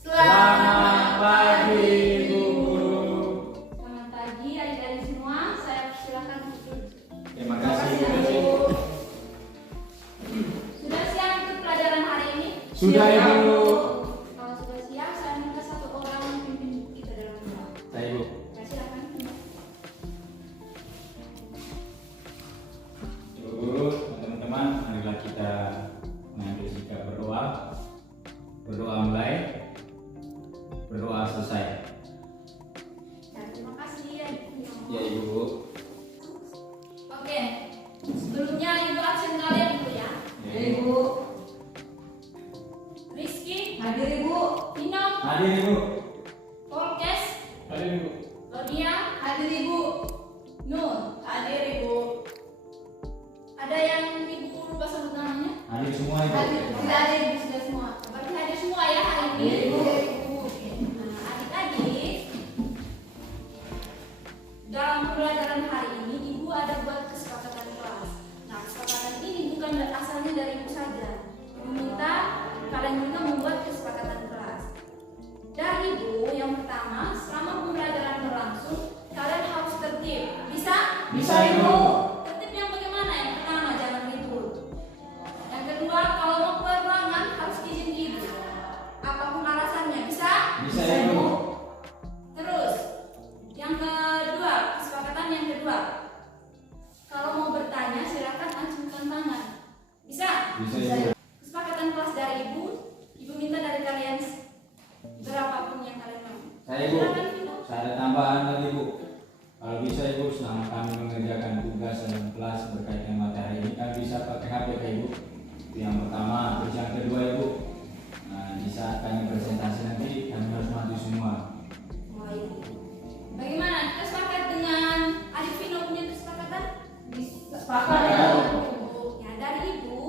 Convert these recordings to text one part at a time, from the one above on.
Selamat pagi Ibu Guru. Selamat pagi adik-adik semua. Saya persilakan duduk. Terima kasih Ibu. Sudah siap untuk pelajaran hari ini? Sudah Ibu. Kalau sudah siap, saya minta satu orang memimpin kita dalam doa. Saya Ibu. Ya, silakan. Ibu Guru, teman-teman, marilah kita mengambil sikap berdoa. Berdoa mulai, berdoa selesai. Ya, terima kasih ya. Ya Ibu. Oke. Sebelumnya Ibu absen kalian dulu ya. Ya Ibu. Rizky, Hadir Ibu. Vino, Hadir Ibu. Polkes, Hadir Ibu. Lodia, Hadir Ibu. Nun. Hadir Ibu. Ada yang Ibu Guru lupa sebut namanya? Hadir semua Ibu. Hadir. Tidak ada Ibu, sudah semua. Berarti hadir semua ya hari ini. Iya, Ibu. Oke. Nah, adik-adik, dalam pembelajaran hari ini Ibu ada buat kesepakatan kelas. Nah, kesepakatan ini bukan asalnya dari Ibu saja. Ibu minta kalian juga membuat kesepakatan kelas. Dari Ibu, yang pertama, selama pembelajaran berlangsung, kalian harus tertib. Bisa? Bisa Ibu. Tertib yang bagaimana? Yang pertama, jangan ribut. Yang kedua, kalau mau keluar ruangan harus izin ibu. Apapun alasannya, bisa? Bisa Ibu. Terus, yang kedua, kesepakatan yang kedua. Kalau mau bertanya, silakan acungkan tangan. Bisa? Bisa Ibu. Kesepakatan kelas dari ibu, ibu minta dari kalian berapapun yang kalian mau. Saya Ibu. Silakan, Vino. Saya ada tambahan lagi Ibu. Kalau bisa Ibu, selama kami mengerjakan tugas dalam kelas berkaitan materi ini, kami bisa pakai HP ke Ibu. Itu yang pertama. Terus yang kedua Ibu, nah, di saat kami presentasi nanti kami harus maju semua. Oh, iya. Bagaimana? Kita sepakat dengan adik Vino punya kesepakatan? Sepakat ya. Ya, dari ibu,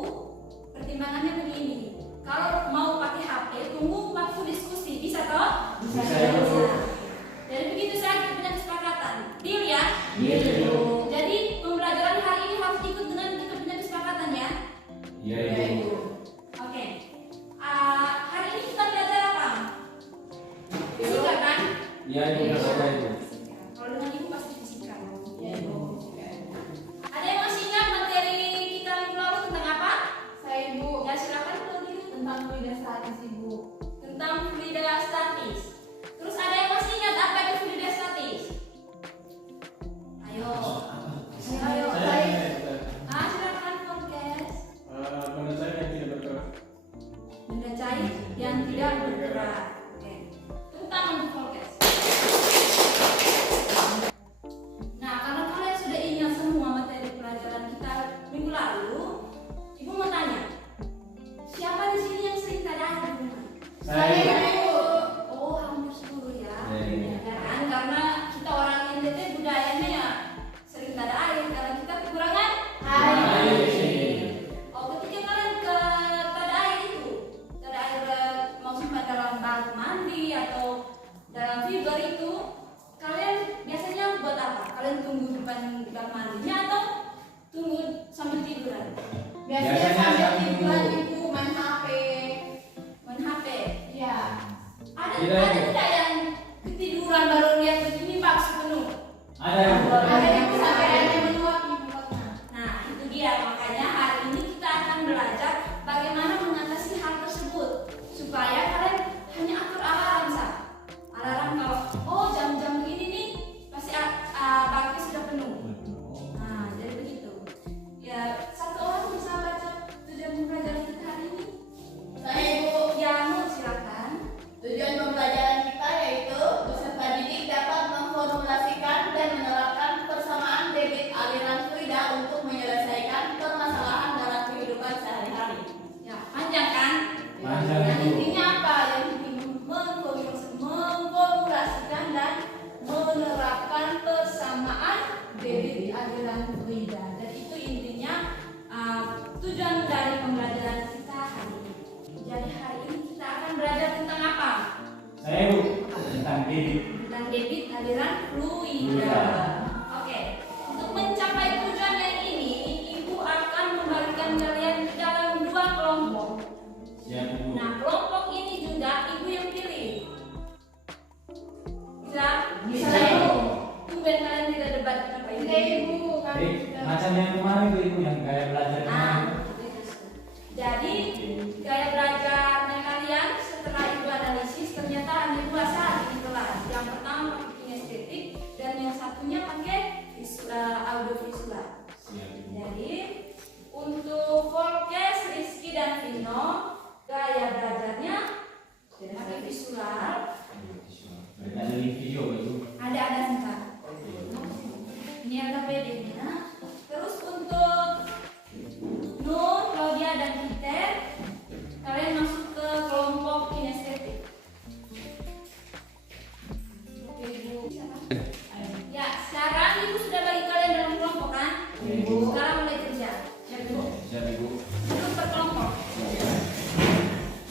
pertimbangannya begini. Kalau mau pakai HP, tunggu waktu diskusi. Bisa toh? Bisa, Ibu. Jadi begitu saja kita punya kesepakatan. Deal ya? Deal, Ibu. Jadi pembelajaran hari ini harus ikut dengan kita punya kesepakatan ya? Iya Ibu. Oke. Hari ini kita belajar apa? Fisika kan? Iya Ibu, bersama Ibu. Fisika. Kalau dengan ibu pasti fisika. Ya Ibu. Ada yang masih ingat materi kita minggu lalu tentang apa? Saya Ibu. Ya silakan kalau dulu. Tentang fluida statis Ibu. Tentang fluida statis. Terus ada yang masih ingat apa itu fluida statis? Ayo. Ayo. Silakan podcast. Benda cair yang tidak bergerak. Benda cair yang tidak bergerak. Oke. Tepuk tangan untuk podcast. Nah, karena kalian sudah ingat semua materi pelajaran kita minggu lalu, ibu mau tanya, siapa di sini yang sering tak ada air di rumah? Saya Ibu. Oh, hampir seluruh ya. Iya. Ya kan? Karena kita orang NTT budayanya ya sering tak ada air karena kita kekurangan Air. Oh, ketika kalian tak ada air itu, tak ada air mau simpan dalam bak mandi atau dalam fiber itu, kalian biasanya buat apa? Kalian tunggu depan bak mandinya atau tunggu sambil tiduran? Biasanya Biasanya sambil sambil tiduran tunggu. Ibu main HP. Main HP. Ya. Ada Tidak, ada Ibu. tidak yang ketiduran baru lihat begini bakso penuh? Ada Ibu. Ada Ibu sampai ada meluap Ibu pernah. Nah, itu dia makanya hari ini kita akan belajar bagaimana mengatasi hal tersebut supaya kalian hanya atur alarm sah. Alarm kalau oh jam-jam begini nih pasti bakso sudah penuh. Nah, jadi begitu. Ya, satu orang bisa baca tujuan pembelajaran kita hari ini. Saya Ibu. Ya, Nur silakan. Tujuan pembelajaran kita yaitu peserta didik dapat memformulasikan dan menerapkan persamaan debit aliran fluida untuk menyelesaikan permasalahan dalam kehidupan sehari-hari. Ya, panjang kan? Panjang, Yang Ibu. intinya apa? Yang intinya memformulasikan dan menerapkan persamaan debit aliran fluida. Dan itu intinya tujuan dari pembelajaran kita hari ini. Jadi hari ini kita akan belajar tentang apa? Saya Ibu, tentang debit. Tentang debit aliran fluida. Fluida. Oke. Untuk mencapai tujuan yang ini, ibu akan membagikan kalian ke dalam dua kelompok. Siap Ibu. Nah, kelompok ini juga visual. Ada link video Pak Ibu. Ada sebentar. Ini LKPD-nya. Terus untuk Nur, Claudia, dan Peter, kalian masuk ke kelompok kinestetik. Oke, Ibu. Ya, sekarang Ibu sudah bagi kalian dalam kelompok kan? Sekarang mulai kerja. Siap Ibu? Siap Ibu. Duduk berkelompok.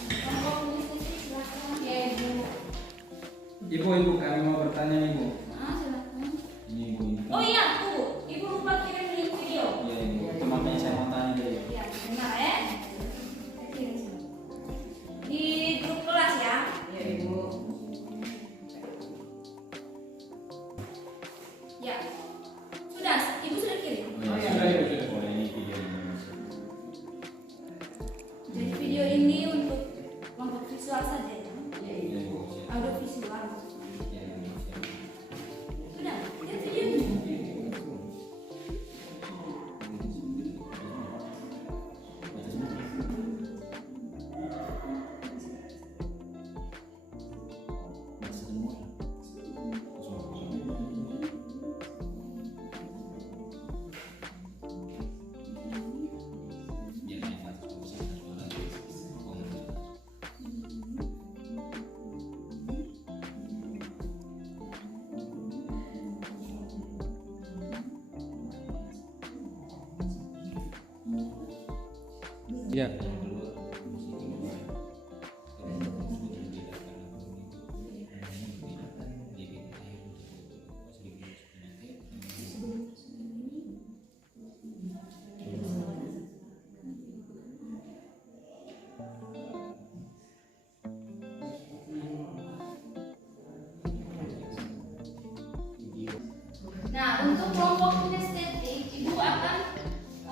Kelompok kinestetik silakan. Ya Ibu. Ibu, kami mau bertanya Ibu. Silakan. Ini Ibu. Oh iya, tunggu. Ibu lupa kirim link video. Iya Ibu. Itu makanya saya mau tanya tadi. Ya, benar ya. Di grup kelas ya. Ya Ibu. Ya. Sudah, Ibu sudah kirim. Oh, iya. Sudah Ibu, sudah. Oh, ini video ini. Jadi video ini untuk kelompok visual saja ya. Iya Ibu. Siap. Audio visual. Iya Ibu. Siap. Sudah, lihat videonya. Iya. Nah, untuk kelompok kinestetik, Ibu akan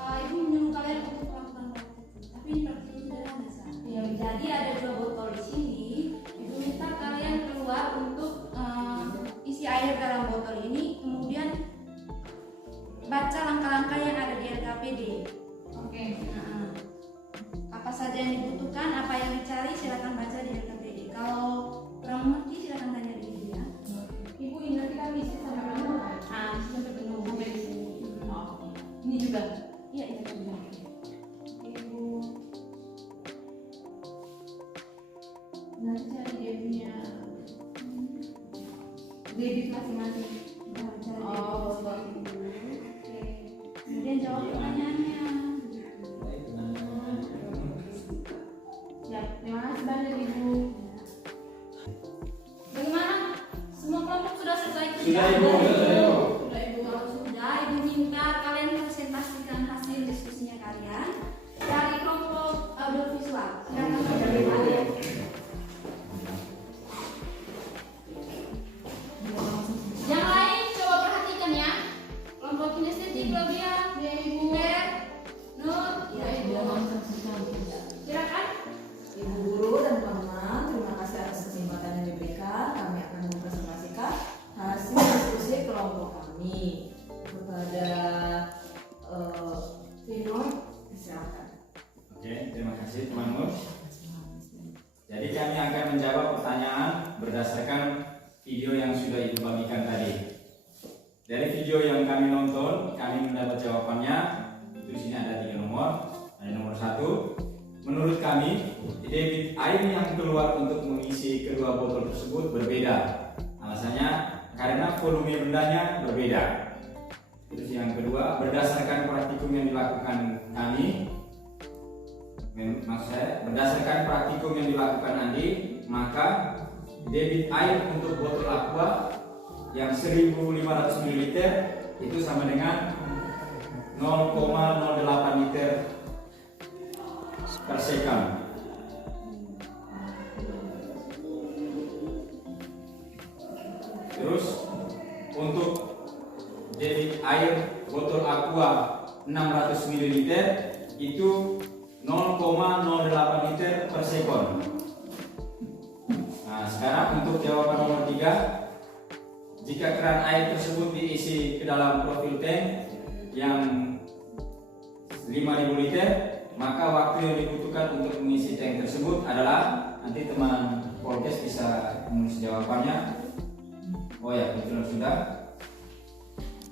Ibu menyuruh kalian untuk melakukan praktik. Tapi ini praktik sederhana saja. Jadi ada 2 botol di sini. Ibu minta kalian keluar untuk isi air dalam botol ini, kemudian baca langkah-langkah yang ada di LKPD. Oke. Nah, apa saja yang dibutuhkan, apa yang dicari, silakan baca di LKPD. Kalau kurang mengerti, silakan tanya di video ya. Ibu ini nanti kami isi sampai penuh. Nah, sampai penuh sampai di sini. Ini juga. Iya, itu juga. Ibu Nanti cari dia punya debit masing-masing. baca Oh, Oke. Kemudian jawab pertanyaannya. Ya, terima kasih banyak Ibu. Bagaimana? Semua kelompok sudah selesai kerja? Sudah Ibu, sudah Ibu. Kalau sudah, Ibu minta kalian presentasikan hasil diskusinya kalian dari kelompok audiovisual. Silakan dari mana? Yang lain coba perhatikan ya. Kelompok kinestetik, Claudia, Peter, Nur, ya Ibu. Silakan. Ibu guru dan teman-teman, terima kasih atas kesempatan yang diberikan. Kami akan mempresentasikan hasil diskusi kelompok kami kepada Vinod. Silakan. Oke, terima kasih teman Nur. Jadi kami akan menjawab pertanyaan berdasarkan video yang sudah Ibu bagikan tadi. Dari video yang kami nonton, kami mendapat jawabannya. Itu di sini ada 3 nomor. Ada nomor 1. Menurut kami, debit air yang keluar untuk mengisi kedua botol tersebut berbeda. Alasannya karena volume rendahnya berbeda. Terus yang kedua, berdasarkan praktikum yang dilakukan kami, maksud saya, berdasarkan praktikum yang dilakukan Andi, maka debit air untuk botol aqua yang 1500 ml itu sama dengan 0,08 liter per second. Terus untuk debit air botol aqua 600 ml itu 0,08 liter per second. Nah, sekarang untuk jawaban nomor 3, jika keran air tersebut diisi ke dalam profil tank yang 5000 liter, maka waktu yang dibutuhkan untuk mengisi tank tersebut adalah, nanti teman Paul prokes bisa menulis jawabannya. Oh ya, kebetulan sudah.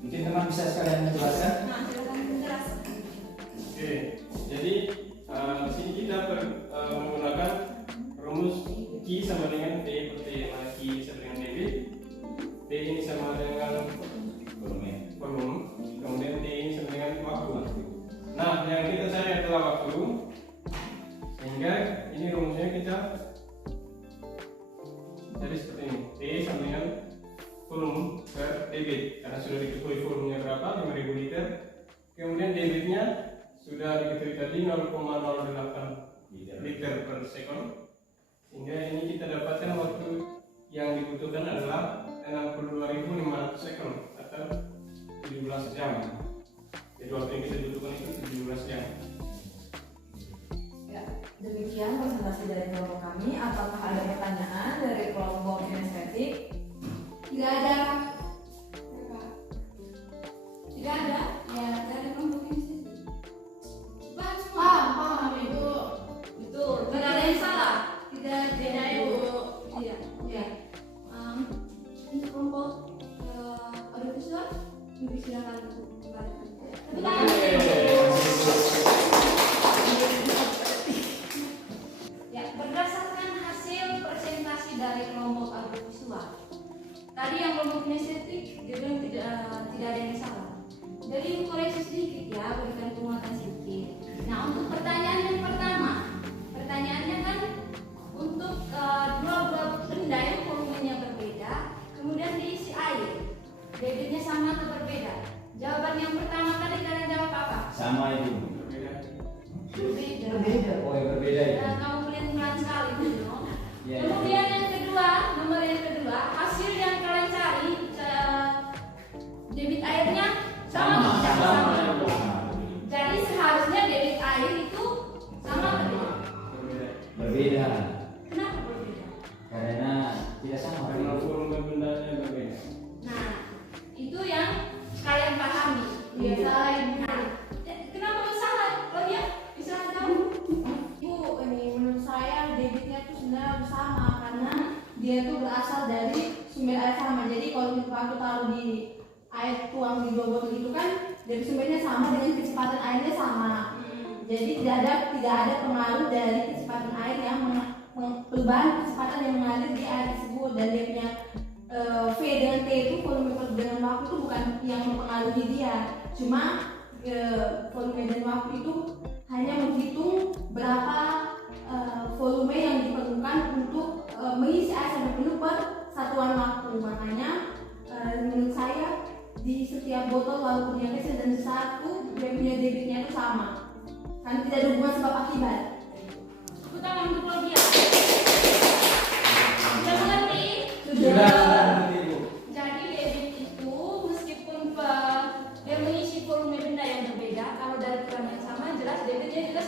Mungkin teman bisa sekalian menjelaskan. Nah, silakan menjelaskan. Oke, jadi di sini kita menggunakan rumus Q sama dengan T per T. Nah, Q sama dengan debit, T ini sama dengan volume, kemudian T ini sama dengan waktu. Nah, yang kita cari adalah waktu, sehingga ini rumusnya kita cari seperti ini. T sama dengan volume per debit, karena sudah diketahui volumenya berapa, 5000 liter. Kemudian debitnya sudah diketahui tadi 0,08 liter per second, sehingga ini kita dapatkan waktu yang dibutuhkan adalah 62.500 second atau 17 jam. Jadi waktu yang kita butuhkan itu 17 jam. Ya, demikian presentasi dari kelompok kami. Apakah ada pertanyaan dari kelompok kinestetik? Tidak ada. Tidak ada. Ya, dari kelompok ini sih. Paham semua? Paham itu. Betul. Tidak ada yang salah. Tidak Ibu. Iya. Iya. Ini kelompok audiovisual. Ibu silakan kembali. Tepuk tangan. Ya, berdasarkan hasil presentasi dari kelompok audiovisual. Tadi yang kelompok kinestetik dia bilang tidak ada yang salah. Jadi koreksi sedikit ya, berikan penguatan sedikit. Nah, untuk pertanyaan yang pertama, pertanyaannya kan untuk dua benda yang volumenya berbeda, kemudian diisi air, debitnya sama atau berbeda? Jawaban yang pertama tadi kalian jawab apa? Sama itu. Berbeda. Oh ya, berbeda itu. Dan kamu pelan sekali gitu. Ya, Kemudian yang kedua, nomor yang kedua, hasil yang kalian cari debit airnya sama atau tidak sama? Jadi seharusnya debit air itu sama atau tidak? Berbeda. Kenapa berbeda? Karena tidak sama. Karena volume bendanya berbeda. Nah, itu yang kalian pahami. Iya, salah Ibu. Nah, kenapa kok salah? Oh ya, bisa tahu? Ibu, ini menurut saya debitnya itu sebenarnya sama karena dia tuh berasal dari sumber air sama. Jadi kalau aku taruh di air tuang di 2 botol itu kan dari sumbernya sama dengan kecepatan airnya sama. Jadi tidak ada pengaruh dari kecepatan air yang perubahan kecepatan yang mengalir di air tersebut, dan dia punya V dengan T itu volume dengan waktu itu bukan yang mempengaruhi dia. Cuma volume dan waktu itu hanya menghitung berapa volume yang diperlukan untuk mengisi air sampai penuh per satuan waktu. Makanya menurut saya di setiap botol walaupun yang kecil dan satu dia punya debitnya itu sama, kan tidak ada hubungan sebab akibat. Tepuk tangan untuk Claudia. Sudah mengerti? Sudah mengerti, Bu. Jadi debit itu meskipun dia mengisi volume benda yang berbeda, kalau dari ukuran yang sama jelas debitnya juga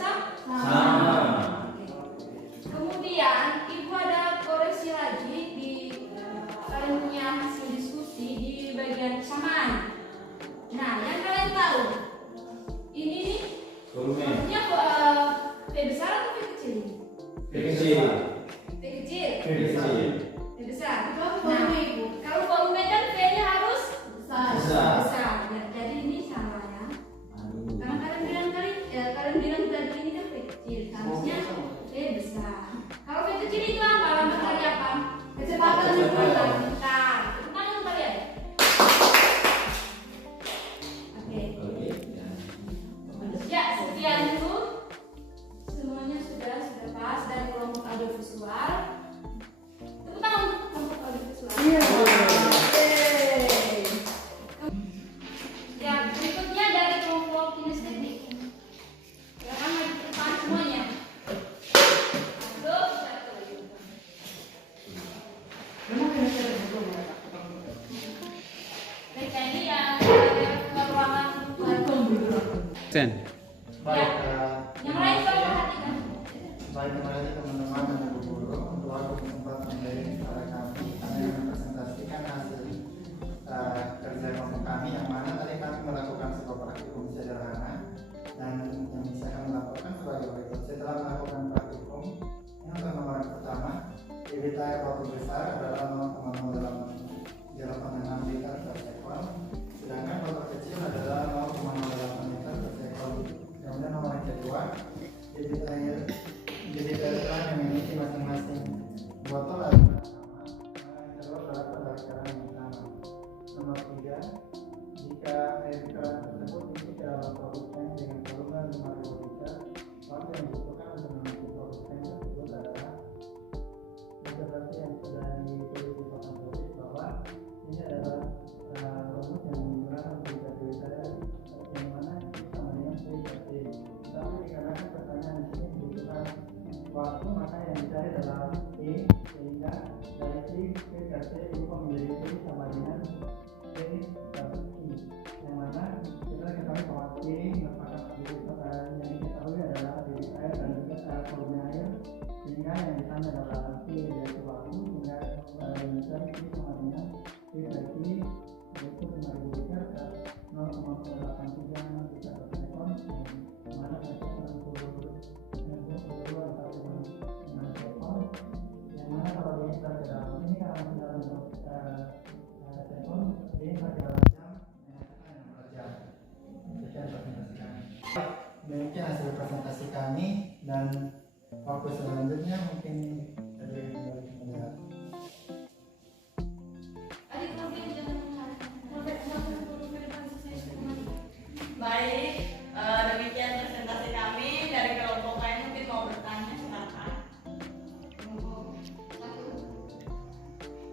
Sama. Kemudian ibu ada koreksi lagi di kalian punya hasil diskusi di bagian kesamaan. Nah, yang kalian tahu ini nih Volume. maksudnya P besar atau P kecil? Kecil. P kecil. Kecil. P besar. Kalau Nah, volume Ibu kalau volume kan P-nya harus besar. Besar. besar. Nah, jadi ini salah ya. Aduh. Karena kalian bilang tadi ini kan P kecil, harusnya P besar. Kalau P kecil itu apa? Lambang dari apa? Kecepatan yang Kecepatan. Bentar, kemana kalian? Oke. Oke. Ya, sekian dulu. Semuanya sudah pas dari kelompok audiovisual. Tepuk tangan untuk kelompok audiovisual. Ya, berikutnya dari kelompok kinestetik. Silakan maju ke depan semuanya. Satu. Mereka ini yang ke ruangan Ten. Ya. Yang lain kalau perhatikan. Baik, terima kasih teman-teman dan ibu guru untuk waktu kesempatan dari kepada kami. Kami akan mempresentasikan hasil kerja kelompok kami, yang mana tadi kami melakukan sebuah praktikum sederhana dan yang bisa kami laporkan sebagai berikut. Setelah melakukan praktikum, yang untuk nomor pertama, debit debit air waktu besar adalah 0,08 liter per sekon, sedangkan waktu kecil adalah 0,08 liter per sekon. Kemudian nomor yang kedua, debit air keran yang memiliki masing-masing botol adalah sama, yang kedua adalah pada keran yang sama. Nomor 3, jika air keran tersebut diisi ke dalam produk tank dengan volume 5.000 liter, waktu yang dibutuhkan untuk mengisi produk tank tersebut adalah seperti yang sudah ditulis di papan tulis bahwa ini adalah rumus yang digunakan untuk debit air yang mana sama dengan PKT. Tapi dikarenakan pertanyaan di sini dibutuhkan waktu, maka yang dicari adalah T, sehingga dari T ke KT berubah menjadi T sama dengan T per I, yang mana kita ketahui bahwa T merupakan yang diketahui adalah debit air dan juga volume air, sehingga yang ditanya adalah T yaitu waktu, sehingga yang dicari T sama dengan T per I yaitu 5.000 liter per 0,83 liter per sekon, yang mana berarti 62 atau 6 sekon, yang mana kalau diinter ke dalam ini karena masih dalam bentuk sekon, diinter ke dalam jam, yang menghasilkan 16 jam. Sekian presentasi kami. Demikian hasil presentasi kami, dan waktu selanjutnya mungkin ada yang melihat. Adik Robin jangan Baik, demikian presentasi kami. Dari kelompok lain mungkin mau bertanya, silakan.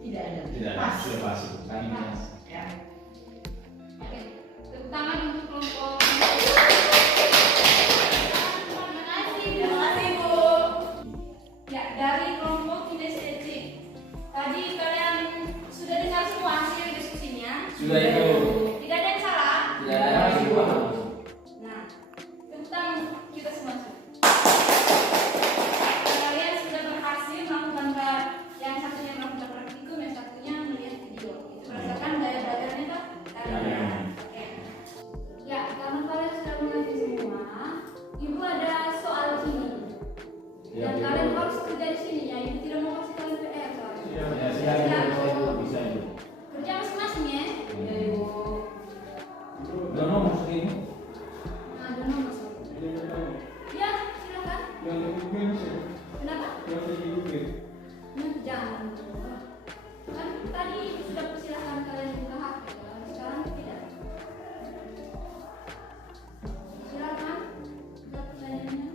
Tidak ada. Tidak ada, sudah pasti. Kami biasa. Ya. Oke, tepuk tangan untuk kelompok. Terima kasih Bu. Ya, dari kelompok kinestetik. Tadi kalian sudah dengar semua hasil diskusinya? Sudah itu. Tidak ada yang salah? Tidak ada semua. Nah, tentang kita semua. Kalian sudah berhasil melakukan yang satunya melakukan praktikum, yang satunya melihat video. Itu berdasarkan daya belajarnya kan? Kalian. Oke. Ya, karena kalian sudah mengerti semua, Ibu ada soal sini. Dan kalian harus kerja di sini ya. Ibu tidak mau kasih kalian PR soalnya. Ya, silakan. Bisa itu. Kerja masing-masing ya. Ya, Ibu. Dono masuk ini. Nah, Dono masuk. Ya, silakan. Kenapa? Nah, jangan. Kan tadi sudah persilahkan kalian buka HP kan? Sekarang tidak. Silakan. Ada pertanyaannya?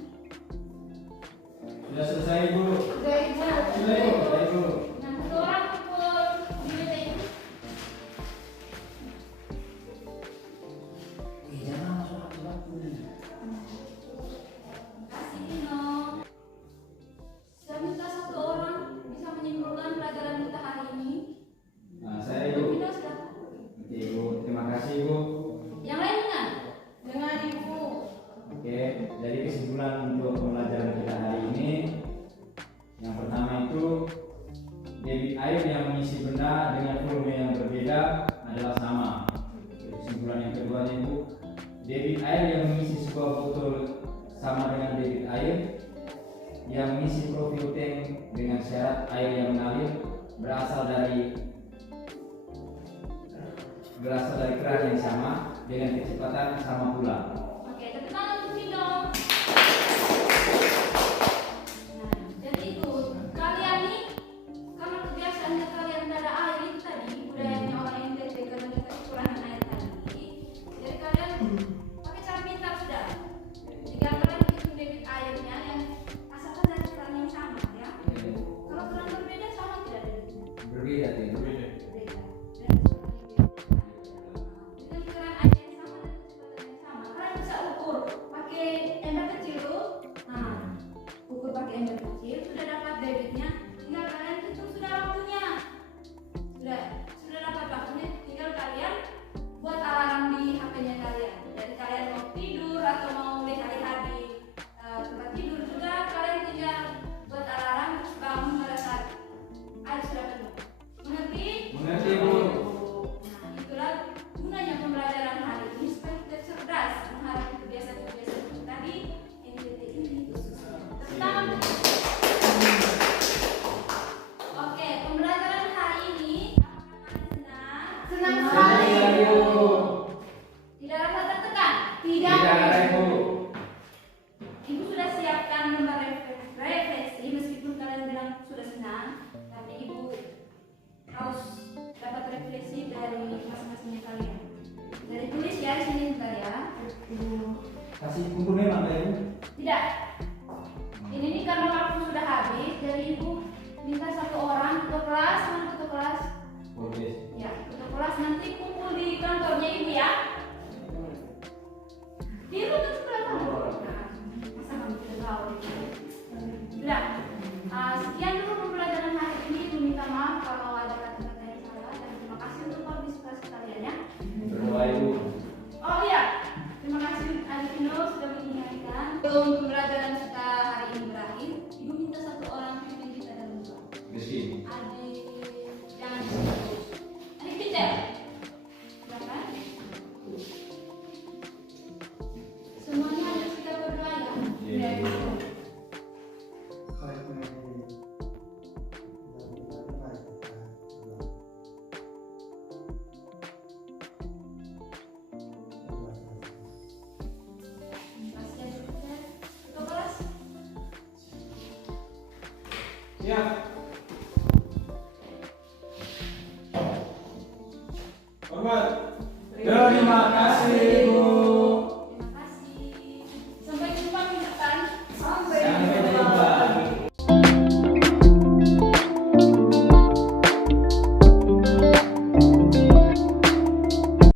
Sudah selesai, Bu. Sudah Ibu. Sudah, Bu. Sudah, Bu. Nah, satu orang pukul di meja itu. Kasih Dino. Saya minta satu orang bisa menyimpulkan pelajaran kita hari ini. Nah, saya Ibu. Dino silakan. Oke, Ibu. Terima kasih, Ibu. Yang lain dengan? Dengan Ibu. Oke, jadi kesimpulan untuk pembelajaran kita hari ini, yang pertama itu debit air yang mengisi benda dengan volume yang berbeda adalah sama. Kesimpulan yang kedua itu debit air yang mengisi sebuah botol sama dengan debit air yang mengisi profil tank dengan syarat air yang mengalir berasal dari keran yang sama dengan kecepatan sama pula. Oke, tepuk tangan untuk Dino. Nah, jadi itu kalian nih karena kebiasaannya kalian tidak ada air itu tadi budayanya orang NTT karena kita kekurangan air tadi. Jadi kalian pakai cara pintar sudah. Jika kalian hitung debit airnya yang asalkan dari keran yang sama ya. Kalau keran berbeda sama tidak debitnya? Berbeda tidak? Berbeda. Dan dengan keran air yang sama dan kecepatan yang sama, kalian bisa ukur pakai ember kecil tuh. Nah, ukur pakai ember kecil sudah dapat debitnya, tinggal kalian hitung sudah waktunya. Sudah dapat waktunya, tinggal kalian buat alarm di HP-nya kalian. Jadi kalian mau tidur atau mau lihat-lihat di tempat tidur juga, kalian tinggal buat alarm terus bangun pada saat air sudah penuh. Masih kumpul memang Ibu? Tidak. Ini nih karena waktu sudah habis, jadi ibu minta satu orang ketua kelas, mana ketua kelas? Boleh. Ya, ketua kelas nanti kumpul di kantornya ibu ya. Di rumah sudah tahu. Masa kamu tidak tahu? Sudah. Sekian dulu pembelajaran hari ini. Ibu minta maaf kalau ada kata-kata yang salah dan terima kasih untuk partisipasi kalian ya. Berdoa Ibu. Oh iya, terima kasih Adik Vino sudah mengingatkan. Sebelum pembelajaran kita hari ini berakhir, ibu minta satu orang pimpin kita dalam doa. Meski. Adik, jangan disebut. Adik Pincel, silakan. Semuanya ada kita berdoa ya. Iya, Ibu. Terima kasih Adik Pincel. Ketua kelas. Siap. Hormat. Terima kasih Ibu.